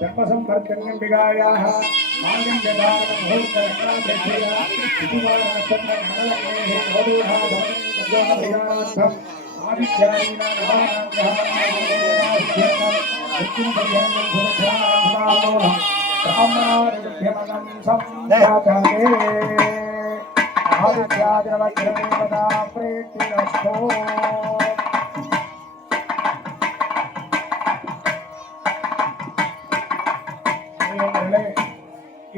धर्मसंवर्धन्यम्बिकायाः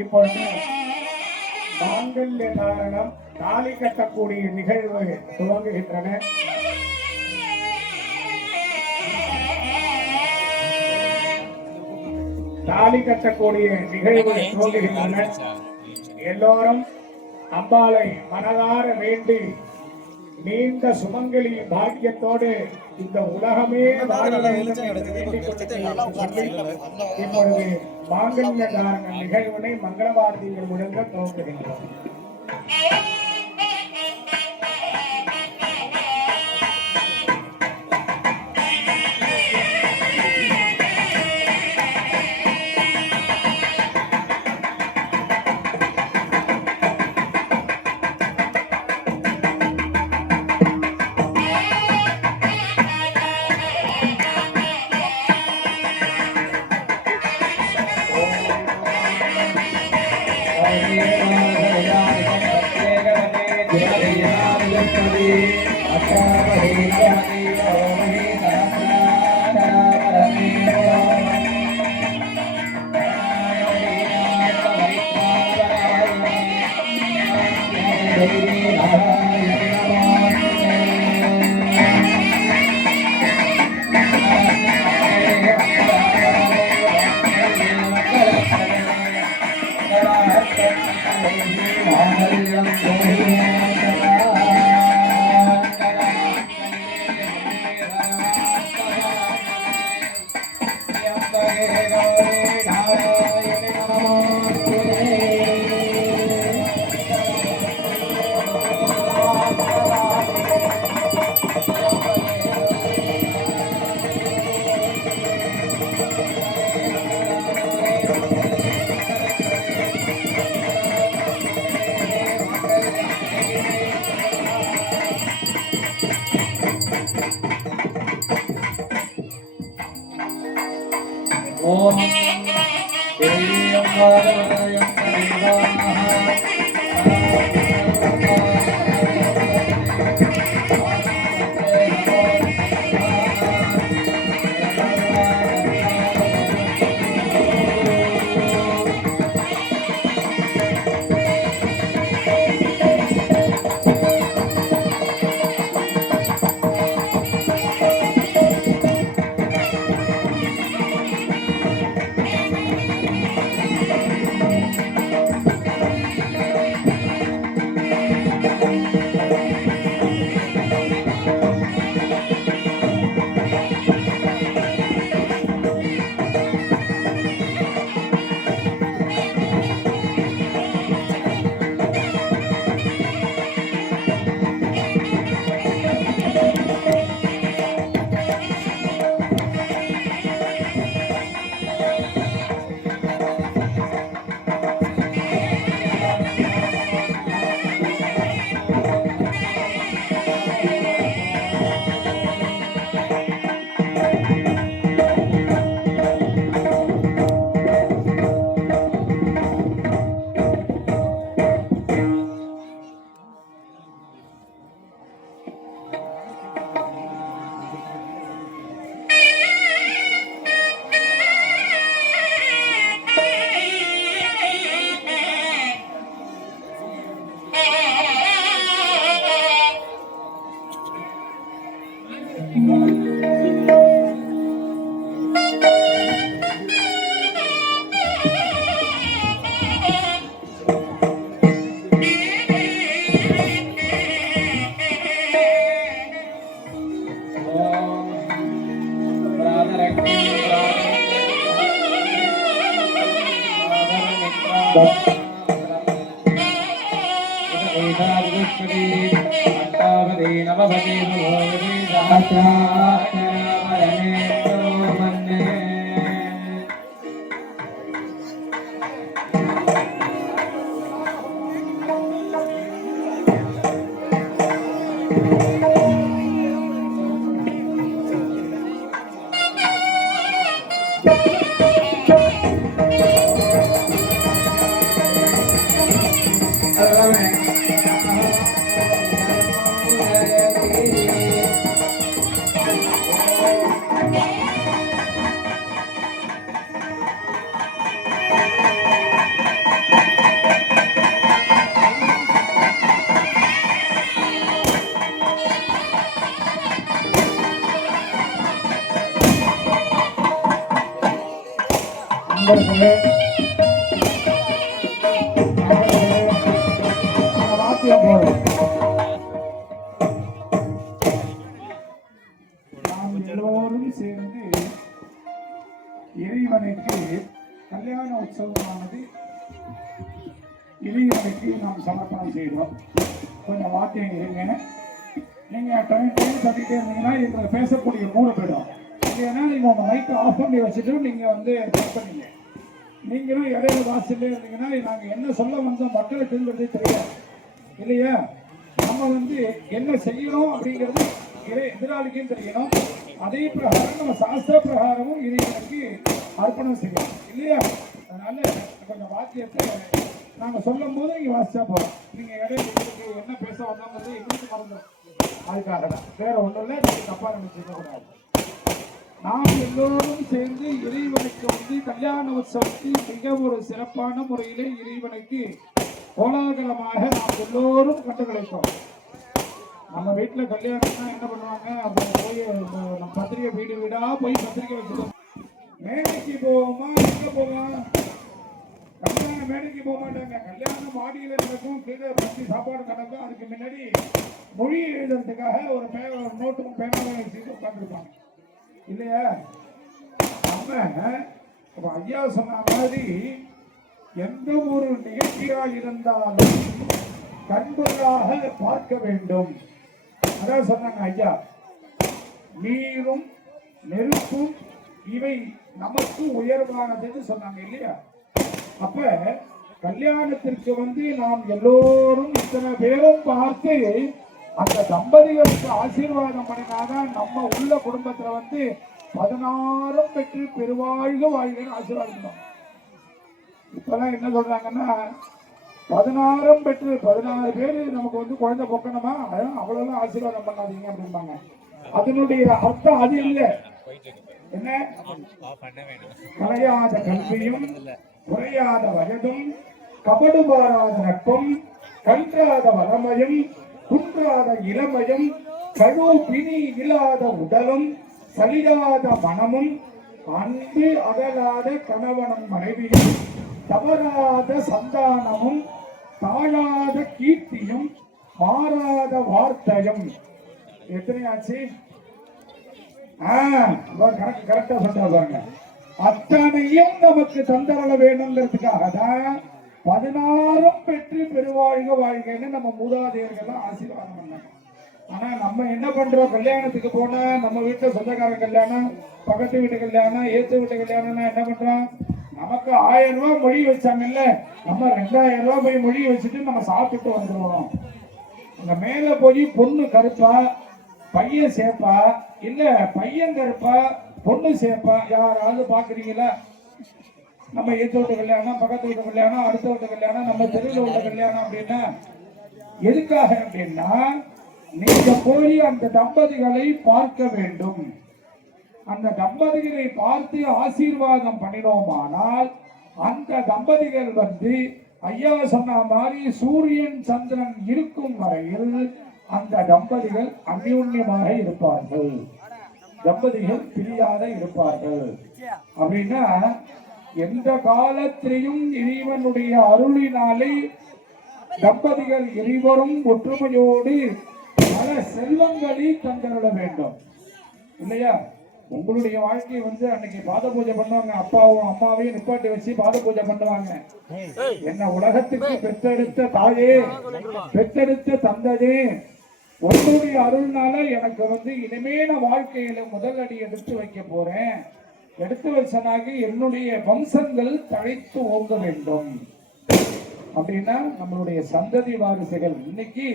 இப்பொழுது மாங்கல்ய காரணம் தாலி கட்டக்கூடிய நிகழ்வு துவங்குகின்றன. தாலி கட்டக்கூடிய நிகழ்வு துவங்குகின்றன. எல்லோரும் அம்பாளை மனதார வேண்டி நீண்ட சுமங்கலி பாக்கியத்தோடு இந்த உலகமே வாழ வேண்டும் என்று வேண்டிக் இப்பொழுது மாங்கல்ய காரண நிகழ்வினை மங்களவாத்தியங்கள் முழங்க துவங்குகின்றோம். ओम श्री नवपति भगवती सहस्राक्षरमणेन्द्रो वन्दे வாக்கியம் போறோம். நாம் எல்லோரும் சேர்ந்து இறைவனுக்கு கல்யாண உற்சவமானது இறைவனுக்கு நாம் சமர்ப்பணம் செய்தோம். கொஞ்சம் வாக்கியம் இருங்க. நீங்க டைம் சொல்லிட்டே இருந்தீங்கன்னா எங்களை பேசக்கூடிய மூணு போயிடும். இல்லைன்னா நீங்க உங்க மைக்கை ஆஃப் பண்ணி வச்சுட்டு நீங்க பண்ணீங்க. நீங்களும் இடையில வாசிலே இருந்தீங்கன்னா நாங்க என்ன சொல்ல வந்தோம் மக்களுக்குங்கிறதே தெரியாது இல்லையா? நம்ம என்ன செய்யணும் அப்படிங்கிறது எதிராளிக்கும் தெரியணும். அதே பிரகாரம் நம்ம சாஸ்திர பிரகாரமும் இறைவனுக்கு அர்ப்பணம் செய்யணும் இல்லையா? அதனால கொஞ்சம் வாக்கியத்தை நாங்க சொல்லும் போது நீங்க வாசிச்சா போறோம். நீங்க இடையில என்ன பேச வந்தோங்கிறது எங்களுக்கு மறந்துடும். அதுக்காக தான், வேற ஒன்றும் இல்லை. நீங்க தப்பா நினைச்சுக்க கூடாது. நாம் எல்லோரும் சேர்ந்து இறைவனுக்கு கல்யாண உற்சவத்தை மிக ஒரு சிறப்பான முறையிலே இறைவனுக்கு கோலாகலமாக நாம் எல்லோரும் கண்டுகளித்தோம். நம்ம வீட்டுல கல்யாணம்னா என்ன பண்ணுவாங்க? அப்போ போய் நம்ம பத்திரிகை வீடு வீடா போய் பத்திரிகை வச்சுக்கோம். மேடைக்கு போவோமா? எங்க போவோம்? கல்யாண மேடைக்கு போக மாட்டாங்க. கல்யாணம் மாடியில நடக்கும், கீழே பத்தி சாப்பாடு நடக்கும். அதுக்கு முன்னாடி மொழி எழுதுறதுக்காக ஒரு நோட்டுக்கும் பேனாவும் வச்சுட்டு உட்காந்துருப்பாங்க இல்லையா? நம்ம ஐயா சொன்ன மாதிரி எந்த ஒரு நிகழ்ச்சியா இருந்தாலும் கண்களாக பார்க்க வேண்டும். அதான் சொன்னாங்க ஐயா, நீரும் நெருப்பும் இவை நமக்கு உயர்வானதுன்னு சொன்னாங்க இல்லையா? அப்ப கல்யாணத்திற்கு நாம் எல்லோரும் இத்தனை பேரும் பார்த்து அந்த தம்பதிகளுக்கு ஆசீர்வாதம் பண்ணினாதான் நம்ம உள்ள குடும்பத்துல 16 பெற்று பெருவாழ்க வாழ்க ஆசீர்வாதம். இப்பெல்லாம் என்ன சொல்றாங்கன்னா 16 பெற்று 16 பேரு நமக்கு குழந்தை பொக்கணுமா, அவ்வளவு ஆசீர்வாதம் பண்ணாதீங்க அப்படிம்பாங்க. அதனுடைய அர்த்தம் அது இல்லை. என்ன? கலையாத கல்வியும் குறையாத வயதும் கபடுபாராத நட்பும் கன்றாத வளமையும் குன்றாத இளமையும் கழு பிணி இல்லாத உடலும் சலியாத மனமும் அன்பு அகலாத கணவனும் மனைவியும் தவறாத சந்தானமும் தாழாத கீர்த்தியும் மாறாத வார்த்தையும். எத்தனை ஆச்சு? கரெக்டா சொல்ற பாருங்க. அத்தனையும் நமக்கு தந்தரல வேணுங்கிறதுக்காக தான் 16 பெற்று பெருவாழ்க வாழ்க்கைன்னு நம்ம மூதாதையர்கள் ஆசீர்வாதம் பண்ணாங்க. ஆனா நம்ம என்ன பண்றோம்? கல்யாணத்துக்கு போனா நம்ம வீட்டுல சொந்தக்காரன் கல்யாணம், பக்கத்து வீட்டு கல்யாணம், ஏத்து வீட்டு கல்யாணம்னா என்ன பண்றோம்? நமக்கு 1000 ரூபாய் மொழி வச்சாங்கல்ல, நம்ம 2000 ரூபாய் போய் மொழி வச்சுட்டு நம்ம சாப்பிட்டு வந்துடுவோம். அங்க மேல போய் பொண்ணு கருப்பா பையன் சேப்பா, இல்ல பையன் கருப்பா பொண்ணு சேப்பா, யாராவது பாக்குறீங்களா? நம்ம ஏத்து வீட்டு கல்யாணம், பக்கத்து வீட்டு கல்யாணம், அடுத்த வீட்டு கல்யாணம், நம்ம தெருவில் உள்ள கல்யாணம் அப்படின்னா எதுக்காக அப்படின்னா நீங்க போய் அந்த தம்பதிகளை பார்க்க வேண்டும். அந்த தம்பதிகளை பார்த்து ஆசீர்வாதம் பண்ணினோமானால் அந்த தம்பதிகள் ஐயா சொன்ன மாதிரி சூரியன் சந்திரன் இருக்கும் வரையில் அந்த தம்பதிகள் அந்யோன்யமாக இருப்பார்கள், தம்பதிகள் பிரியாத இருப்பார்கள். அப்படின்னா எந்த காலத்திலையும் இறைவனுடைய அருளினாலே தம்பதிகள் இருவரும் ஒற்றுமையோடு பல செல்வங்களை தந்தருள வேண்டும் இல்லையா? உங்களுடைய வாழ்க்கை அன்னைக்கு பாத பூஜை பண்ணுவாங்க, அப்பாவும் அம்மாவையும் நிப்பாட்டி வச்சு பாத பூஜை பண்ணுவாங்க. என்ன உலகத்துக்கு பெற்றெடுத்த தாயே, பெற்றெடுத்த தந்தையே, உன்னுடைய அருள்னால எனக்கு வந்து இனிமே நான் வாழ்க்கையில முதல் அடி எடுத்து வைக்க போறேன். எடுத்து வச்சனாக என்னுடைய வம்சங்கள் தழைத்து ஓங்க வேண்டும் அப்படின்னா நம்மளுடைய சந்ததி வாரிசுகள். இன்னைக்கு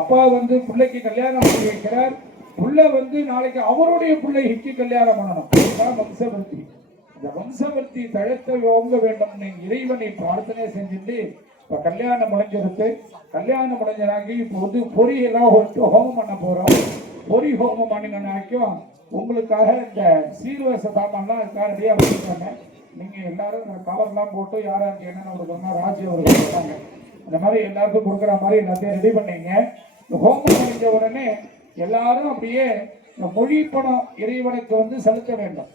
அப்பா வந்து பிள்ளைக்கு கல்யாணம் பண்ணி வைக்கிறார், புள்ள வந்து நாளைக்கு அவருடைய பிள்ளைக்கு கல்யாணம் பண்ணணும். இதுதான் வம்சவர்த்தி. இந்த வம்சவர்த்தி தழைத்து ஓங்க வேண்டும் இறைவனை பிரார்த்தனை செஞ்சுட்டு இப்ப கல்யாணம் முடிஞ்சிருக்கு. கல்யாணம் முடிஞ்சனாக்கி இப்போ வந்து பொறி எல்லாம் ஹோமம் பண்ண போறோம். பொறி ஹோமம் பண்ணினாக்கும் உங்களுக்காக இந்த சீர்வரிசை சாமான்லாம் அதுக்காக ரெடியா வச்சுருக்காங்க. நீங்க எல்லாரும் கவர்லாம் போட்டு யாராருக்கு என்னென்ன கொடுக்கணும்னா ராஜி அவர்கள் கொடுத்தாங்க. அந்த மாதிரி எல்லாருக்கும் கொடுக்குற மாதிரி எல்லாத்தையும் ரெடி பண்ணீங்க. ஹோமம் முடிஞ்ச உடனே எல்லாரும் அப்படியே இந்த மொழி பணம் இறைவனுக்கு வந்து செலுத்த வேண்டும்.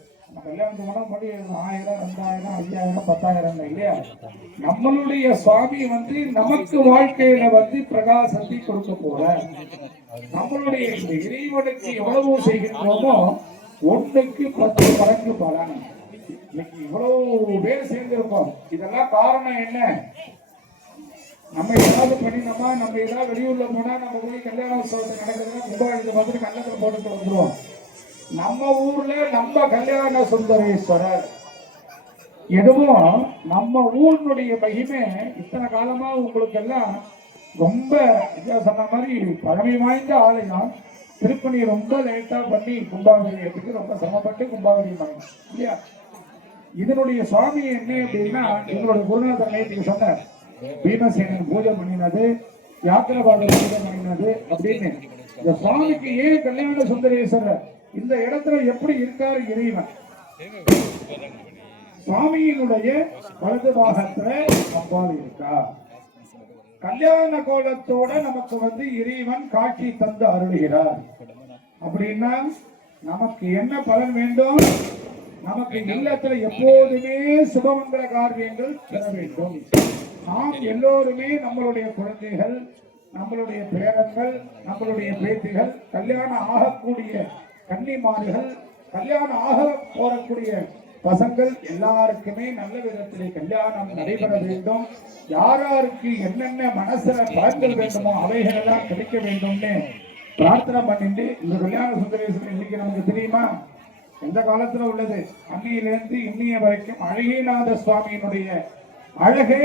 கல்யாணத்துக்கு போனா மொழி 1000, 2000, 5000, 10,000 இல்லையா? நம்மளுடைய சுவாமி வந்து நமக்கு வாழ்க்கையில வந்து பிரகாசத்தை கொடுக்க போற நம்மளுடைய இறைவனுக்கு எவ்வளவு செய்கின்றோமோ 1க்கு 10 மடங்கு பலன். இன்னைக்கு இவ்வளவு பேர் சேர்ந்திருக்கோம். இதெல்லாம் காரணம் என்ன? நம்ம ஏதாவது பண்ணினோமா, நம்ம ஏதாவது வெளியூர்ல போனா நம்ம போய் கல்யாண உற்சவத்தை நடக்குதுன்னா கும்பாபிஷேகத்தை பார்த்துட்டு கல்லத்தில் போட்டுட்டு வந்துருவோம். நம்ம ஊர்ல நம்ம கல்யாண சுந்தரேஸ்வரர் எதுவும் நம்ம ஊருடைய மகிமை இத்தனை காலமா உங்களுக்கு எல்லாம் ரொம்ப சொன்ன மாதிரி பழமை வாய்ந்த ஆலயம். திருப்பணி ரொம்ப லேட்டா பண்ணி கும்பாபிஷேகத்துக்கு ரொம்ப சிரமப்பட்டு கும்பாபிஷேகம் பண்ணணும் இல்லையா? இதனுடைய சுவாமி என்ன அப்படின்னா எங்களுடைய குருநாதர் நேற்றுக்கு சொன்னார், பீமசேனன் பூஜை பண்ணினது, யாத்திரபாதர் பூஜை பண்ணினது அப்படின்னு. இந்த சுவாமிக்கு ஏன் கல்யாண சுந்தரேஸ்வரர் இந்த இடத்துல எப்படி இருக்காரு இறைவன்? சுவாமியினுடைய வலது பாகத்துல அம்பாள் இருக்கா. கல்யாண கோலத்தோட நமக்கு வந்து இறைவன் காட்சி தந்து அருளுகிறார். அப்படின்னா நமக்கு என்ன பலன் வேண்டும்? நமக்கு இல்லத்துல எப்போதுமே சுபமங்கல காரியங்கள் பெற வேண்டும். நாம் எல்லோருமே நம்மளுடைய குழந்தைகள், நம்மளுடைய பேரன்கள், நம்மளுடைய பேத்திகள், கல்யாணம் ஆகக்கூடிய கன்னிமார்கள், கல்யாணம் ஆக போறக்கூடிய பசங்கள் எல்லாருக்குமே நல்ல விதத்திலே கல்யாணம் நடைபெற வேண்டும். யாராருக்கு என்னென்ன மனசுல பலன்கள் வேண்டுமோ அவைகள் எல்லாம் கிடைக்க வேண்டும்னு பிரார்த்தனை பண்ணிட்டு இந்த கல்யாண சுந்தரேஸ்வரர் இன்னைக்கு நமக்கு தெரியுமா எந்த காலத்துல உள்ளது? அன்னியிலிருந்து இன்னிய வரைக்கும் அழகிநாத சுவாமியினுடைய அழகே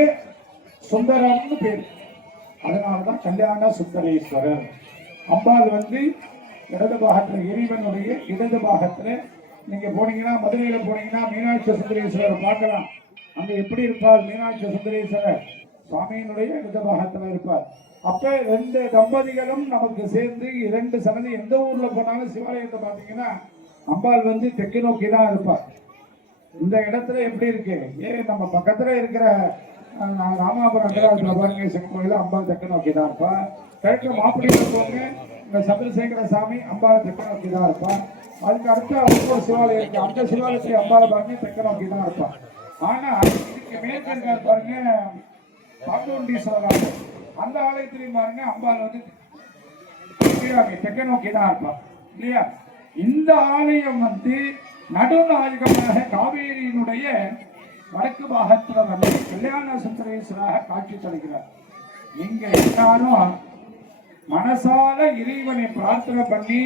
சுந்தரம்னு பேர். அதனாலதான் கல்யாண சுந்தரேஸ்வரர். அம்பாள் வந்து இடது பாகத்துல, இறைவனுடைய இடது பாகத்துல நீங்க போனீங்கன்னா, மதுரையில போனீங்கன்னா மீனாட்சி சுந்தரேஸ்வரர் பார்க்கலாம். அங்க எப்படி இருப்பார் மீனாட்சி சுந்தரேஸ்வரர்? சுவாமியினுடைய இடது பாகத்துல இருப்பார். அப்ப 2 தம்பதிகளும் நமக்கு சேர்ந்து 2 சன்னதி. எந்த ஊர்ல போனாலும் சிவாலயத்தை பாத்தீங்கன்னா அம்பாள் வந்து தெற்கு நோக்கி தான் இருப்பார். இந்த இடத்துல எப்படி இருக்கு? ஏன் நம்ம பக்கத்துல இருக்கிற ராமாபுரம் பாருங்க, சிவன் கோயில அம்பாள் தெற்கு நோக்கி தான் இருப்பா. கரெக்டா மாப்பிள்ளையில போங்க, இந்த சந்திரசேகர சாமி அம்பாள் தெற்கு நோக்கி தான் இருப்பா. அதுக்கு அடுத்து அவங்க சிவாலயம் இருக்கு, அந்த சிவாலயத்தை அம்பாளை பாருங்க தெற்கு நோக்கி தான் இருப்பா. ஆனா இதுக்கு மேற்கு இருக்காரு பாருங்க பாண்டவண்டீஸ்வரர், அந்த ஆலயத்திலையும் பாருங்க அம்பாள் வந்து தெற்கு நோக்கி தான் இருப்பா இல்லையா? இந்த ஆலயம் வந்து நடுநாயகமாக காவேரியினுடைய வடக்கு பாகத்தில் வந்து கல்யாண சுந்தரேஸ்வராக காட்சி தருகிறார். நீங்க எல்லாரும் மனசால இறைவனை பிரார்த்தனை பண்ணி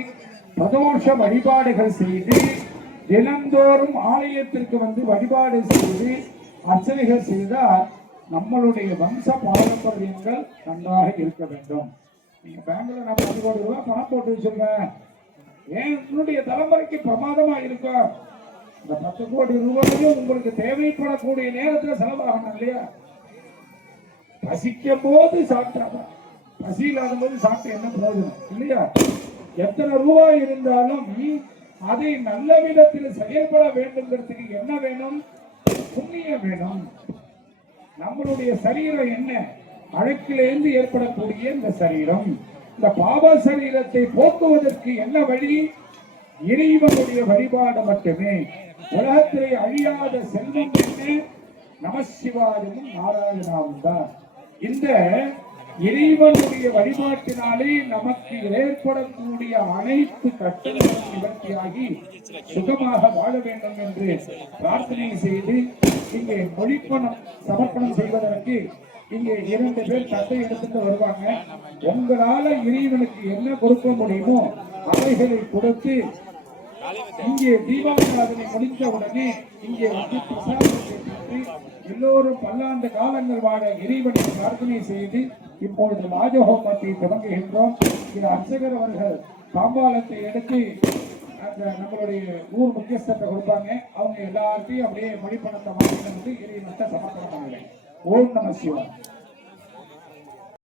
பிரதோஷ வழிபாடுகள் செய்து தினந்தோறும் ஆலயத்திற்கு வந்து வழிபாடு செய்து அர்ச்சனைகள் செய்தால் நம்மளுடைய வம்ச பாரம்பரியங்கள் நன்றாக இருக்க வேண்டும். நீங்க பேங்க்ல நம்ம 10 கோடி ரூபாய் பணம் போட்டு வச்சிருக்கேன், ஏன் உன்னுடைய தலைமுறைக்கு பிரமாதமா இருக்கும். இந்த 10 கோடி ரூபாயும் உங்களுக்கு தேவைப்படக்கூடிய நேரத்தில் செலவாகணும் இல்லையா? பசிக்கும் போது சாப்பிட்டாதான், பசி இல்லாத போது சாப்பிட்டு என்ன பிரயோஜனம் இல்லையா? எத்தனை ரூபாய் இருந்தாலும் அதை நல்ல விதத்தில் செயல்பட வேண்டும்ங்கிறதுக்கு என்ன வேணும்? புண்ணியம் வேணும். நம்மளுடைய சரீரம் என்ன? அழுக்கிலிருந்து ஏற்படக்கூடிய இந்த சரீரம், இந்த பாப சரீரத்தை போக்குவதற்கு என்ன வழி? இறைவனுடைய வழிபாடு மட்டுமே. உலகத்திலே அழியாத செல்வம் என்ன? நமசிவாயமும் நாராயணாவும் தான். இந்த இறைவனுடைய வழிபாட்டினாலே நமக்கு ஏற்படக்கூடிய அனைத்து கஷ்டங்களும் நிவர்த்தியாகி சுகமாக வாழ வேண்டும் என்று பிரார்த்தனை செய்து இங்கே மொழிப்பணம் சமர்ப்பணம் செய்வதற்கு இங்கே 2 பேர் தட்டை எடுத்துட்டு வருவாங்க. உங்களால இறைவனுக்கு என்ன கொடுக்க முடியுமோ அவைகளை கொடுத்து இங்கே தீபாவளி முடிந்த உடனே இங்கே வந்து பிரசாதத்தை பெற்று எல்லோரும் பல்லாண்டு காலங்கள் வாழ இறைவனை பிரார்த்தனை செய்து இப்பொழுது ராஜஹோமத்தை தொடங்குகின்றோம். இது அர்ச்சகர் அவர்கள் தாம்பாளத்தை எடுத்து அந்த நம்மளுடைய ஊர் முக்கியஸ்தத்தை கொடுப்பாங்க. அவங்க எல்லாத்தையும் அப்படியே மொழிப்பணத்தை வாங்கிட்டு வந்து இறைவன்கிட்ட சமர்ப்பணம் பண்ணுவேன். ஓம் நம சிவாய்.